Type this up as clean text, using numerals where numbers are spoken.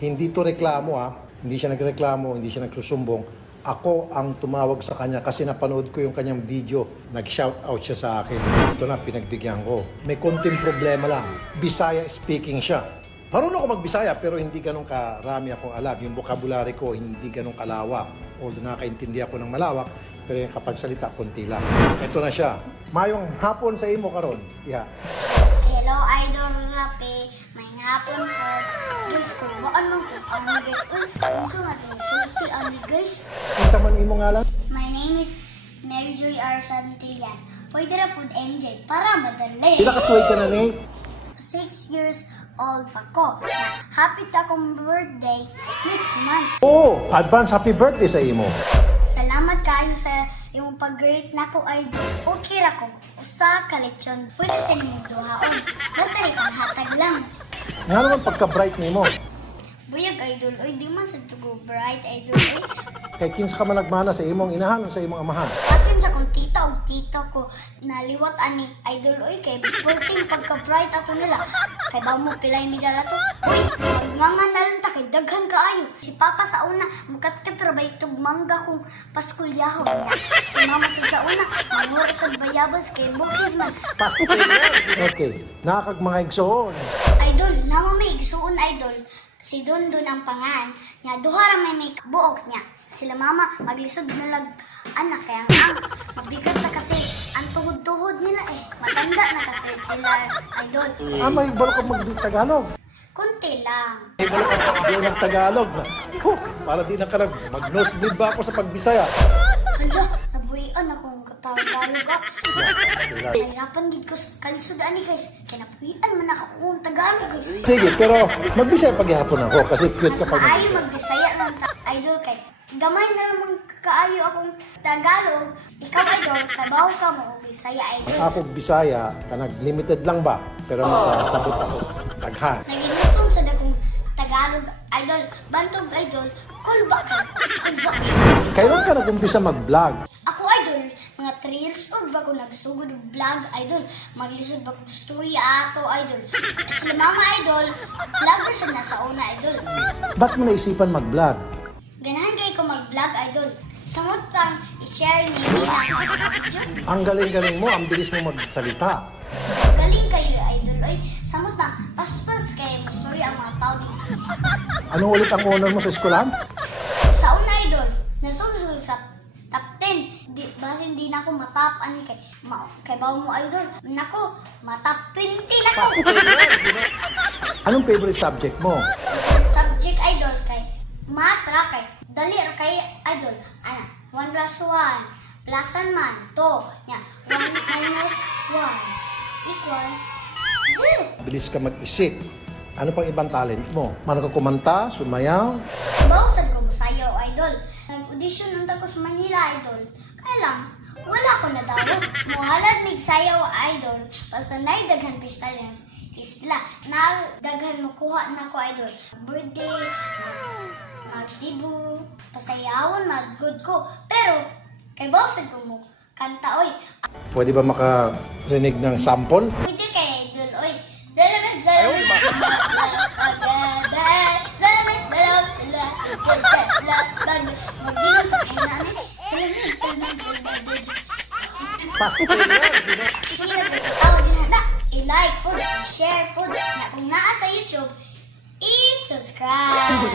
Hindi to reklamo Hindi siya nagreklamo, hindi siya nagsusumbong. Ako ang tumawag sa kanya kasi napanood ko yung kanyang video. Nag-shout out siya sa akin. Ito na, pinagbigyan ko. May konting problema lang. Bisaya speaking siya. Marunong ako magbisaya pero hindi ganun karami akong alam. Yung vocabulary ko hindi ganun kalawak. Although nakakaintindi ako ng malawak, pero yung kapag salita, konti lang. Ito na siya. Mayong hapon sa imo karon. Yeah. Hello, Idol Rapi. May hapon po. Guys, kung baan man po kami guys. Uy, gusto natin sulti kami guys. Isa man imo ngalan? My name is Mary Joy R. Santillan. Pwede na po MJ para madali. Pila ka tuig ka na ni? 6 years old pa ko. Happy ta akong birthday next month. Oh, advance happy birthday sa imo. Salamat kayo sa imong pag-rate na ko ay okay ra ko. Usa ka lechon. Pwede sa nimong duhaon. Basta rin hatag lang. Nga naman pagka-bright nimo. Buyag idol, oy di man sa tugo bright idol, oy. Kay kinsa ka man nagmana sa imong inahan o sa imong amahan? Kasin sa kong tita o tito ko, naliwat ani idol, oy, kay pwedeng pagka-bright ato nila. Kay ba mo pilay migala to? Oy, magmangan na lang ta, kay daghan kaayo. Si Papa sa una, mukatkatrabay itong mangga kong paskulyahon niya. Si Mama sa una, manura sa bayabas kay bukid man. Okay, nakakag mga igsoon. Idol, nama may igsuon idol. Si Dondon ang pangan niya. Duha ra may buok niya. Sila mama maglisod na lag anak kaya ang mabigat na kasi ang tuhod-tuhod nila matanda na kasi sila idol. May balo ka mag-Tagalog. Kunti lang. May balo ka mag-Tagalog na. Para di na ka mag-nosebleed ba ako sa pagbisaya? Hala, nabuhian akong Tagalog ah. Nahirapan gid ko sa kalisod ani guys. Kaya nabuhian man ako kung Tagalog guys. Sige, pero magbisaya paghihapon ako kasi cute Mas ka pag maayo magbisaya lang idol kay gamay na naman kaayo akong Tagalog. Ikaw idol, kabaw ka mo og Bisaya idol. Ako Bisaya, kanag limited lang ba? Pero nakasabot ako. Taghan. Naginutong sa dakong Tagalog idol, bantog idol, kulba ka. Kulba ka. Kailan ka nag-umpisa mag-vlog? Ako idol, mga 3 years old ba ko nagsugod og vlog idol. Maglisod ba ko storya ato idol. Sila mama idol, vlogger sa nasa una idol. Ba't mo naisipan mag-vlog? Ganahan kayo ko mag-vlog idol. Samot pang i-share ni Nina ang video. Ang galing-galing mo, ang bilis mo magsalita. Galing kayo idol. Oy, samot na paspas kayo mo storya ang mga tao di sis. Anong ulit ang honor mo sa eskwelahan? Sa una idol, nasusunod sa top 10. Basin di na ako matap ani kay bawo mo idol. Nako, matap 20 na ko. Anong favorite subject mo? Subject idol kay math ra kay dali ra kay idol. Ana, 1 plus 1 plusan man to nya 1 minus 1 equal 0. Bilis ka mag-isip. Ano pang ibang talent mo? Mano ka kumanta, sumayaw? Bawsad ko sayo idol. Nag-audition unta ko sa Manila idol. Kaya lang, wala ko nadawat. Muhalad mig sayaw idol. Basta naidaghan pista dance. Isla, nagdaghan mo kuha na ko idol. Birthday, magdibu, pasayawon, mag-good ko. Pero, kay bawsad ko mo, kanta oy. Pwede ba makarinig ng sample? Pwede kay idol oy. Salamat, salamat, magdibu to kay namin. Pasok ko I-like po, i-share po. Kung naa sa YouTube, i-subscribe.